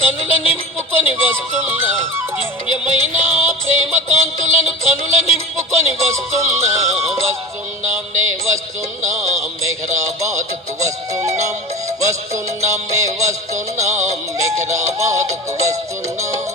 కనుల నింపుకొని వస్తున్నా, దివ్యమైన ప్రేమ కాంతులను కనుల నింపుకొని వస్తున్నా. వస్తున్నాం వస్తున్నాం మెహరాబాద్కు వస్తున్నాం, వస్తున్నాం వస్తున్నాం మెహరాబాద్కు వస్తున్నాం.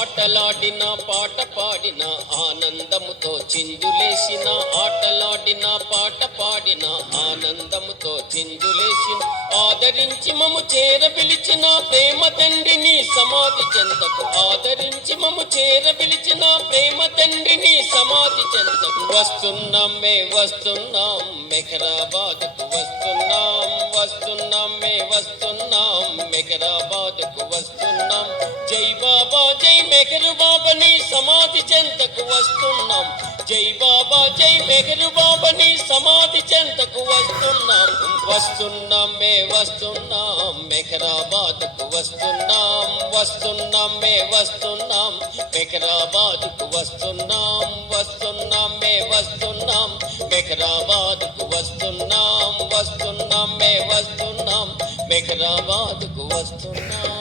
ఆటలాడిన పాట పాడిన ఆనందముతో చిందులేసిన, ఆటలాడిన పాట పాడిన ఆనందముతో చిందులేసిన, ఆదరించి మము చేర పిలిచిన ప్రేమ తండ్రిని సమాధి చెందకు, ఆదరించి మము చేర పిలిచిన ప్రేమ తండ్రిని సమాధి చెందకు. వస్తున్నాం వస్తున్నాం మెహరాబాద్కు వస్తున్నాం, వస్తున్నాం వస్తున్నాం మెహరాబాద్కు వస్తున్నాం. జై బాబా జై మెహరు బాబాని సమాధి చెంతకు వస్తున్నాం, జై బాబా జై మెహరు బాబాని సమాధి చెంతకు వస్తున్నాం. వస్తున్నాం వస్తున్నాం మెహరాబాద్కు వస్తున్నాం, వస్తున్నాం వస్తున్నాం మెహరాబాద్కు వస్తున్నాం, వస్తున్నాం వస్తున్నాం మెహరాబాద్కు వస్తున్నాం, వస్తున్నాం వస్తున్నాం మెహరాబాద్కు వస్తున్నాం.